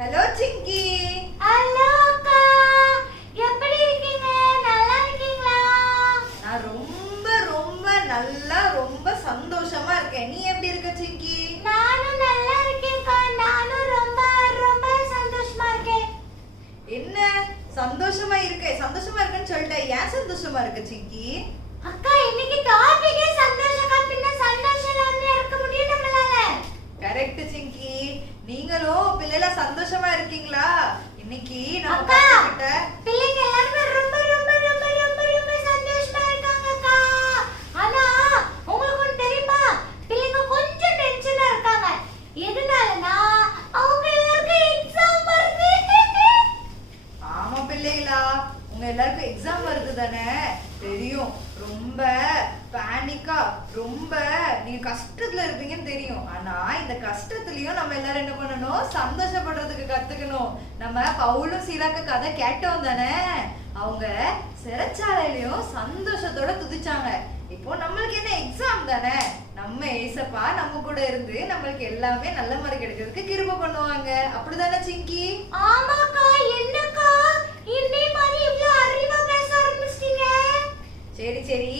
Hello சிங்கி. Hello அக்கா, எப்படி இருக்கீங்க? நல்லா இருக்கீங்களா? நான் ரொம்ப ரொம்ப நல்லா ரொம்ப சந்தோஷமா இருக்கேன். நீ எப்படி இருக்க சிங்கி? நானும் நல்லா இருக்கேன்க்கா. நானும் ரொம்ப ரொம்ப சந்தோஷமா இருக்கேன். என்ன சந்தோஷமா இருக்கேன்னு சொல்லிட்ட. ஏன் சந்தோஷமா இருக்க சிங்கி? அக்கா, இன்னைக்கு டாபிக்கே சந்தோஷக்கா. பின்ன சந்தோஷம் இல்லாம இருக்க முடியும் நம்மளால? கரெக்ட் சிங்கி. நீங்களும் பிள்ளைல சந்தோஷமா இருக்கீங்களா? இன்னைக்கு நம்ம அக்கா, கத்துக்கிட்ட பிள்ளைங்க எல்லாரும் ரொம்ப ரொம்ப ரொம்ப ரொம்ப ரொம்ப சந்தோஷமா இருக்காங்க அக்கா. ஆனா உங்களுக்கு ஒண்ணு தெரியுமா? பிள்ளைங்க கொஞ்சம் டென்ஷனா இருக்காங்க. எதனாலனா அவங்க எல்லாருக்கும் எக்ஸாம் வருது. ஆமா பிள்ளைகளா, உங்க எல்லாருக்கும் எக்ஸாம் வருது தானே? தெரியும். ரொம்ப பேனிக்கா ரொம்ப நீங்க கஷ்டத்துல இருப்பீங்கன்னு தெரியும். ஆனா இந்த கஷ்டத்துலயும் நம்ம எல்லாரும் என்ன பண்ணணும்? சந்தோஷப்படுறதுக்கு கத்துக்கணும். நம்ம பவுலும் சீலாக்கு கதை கேட்டோம் தானே? அவங்க சிறைச்சாலையிலயும் சந்தோஷத்தோட துதிச்சாங்க. இப்போ நம்மளுக்கு என்ன எக்ஸாம் தானே? நம்ம ஏசப்பா நம்ம கூட இருந்து நம்மளுக்கு எல்லாமே நல்ல மார்க் எடுக்கிறதுக்கு கிருபை பண்ணுவாங்க. அப்படிதானே சிங்கி? ஆமாக்கா. என்னக்கா இன்னே மாதிரி இவ்ளோ அறிவா பேச ஆரம்பிச்சிட்டீங்க? சரி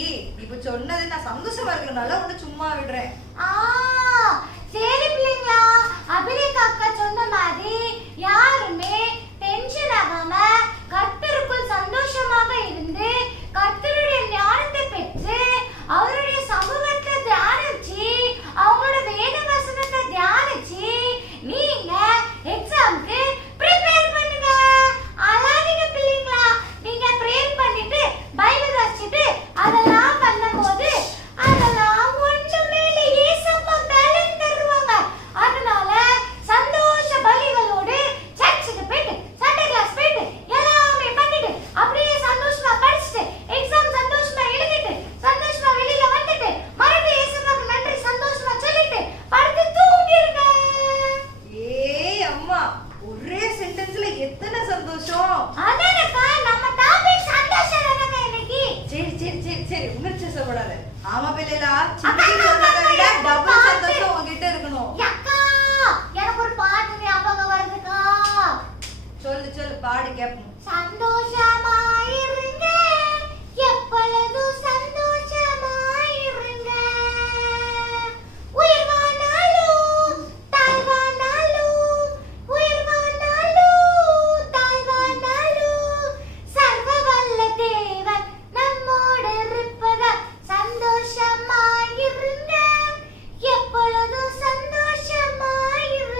இப்ப சொன்னது நான் சந்தோஷமா இருக்கறனால உன்னை சும்மா விடுறேன்.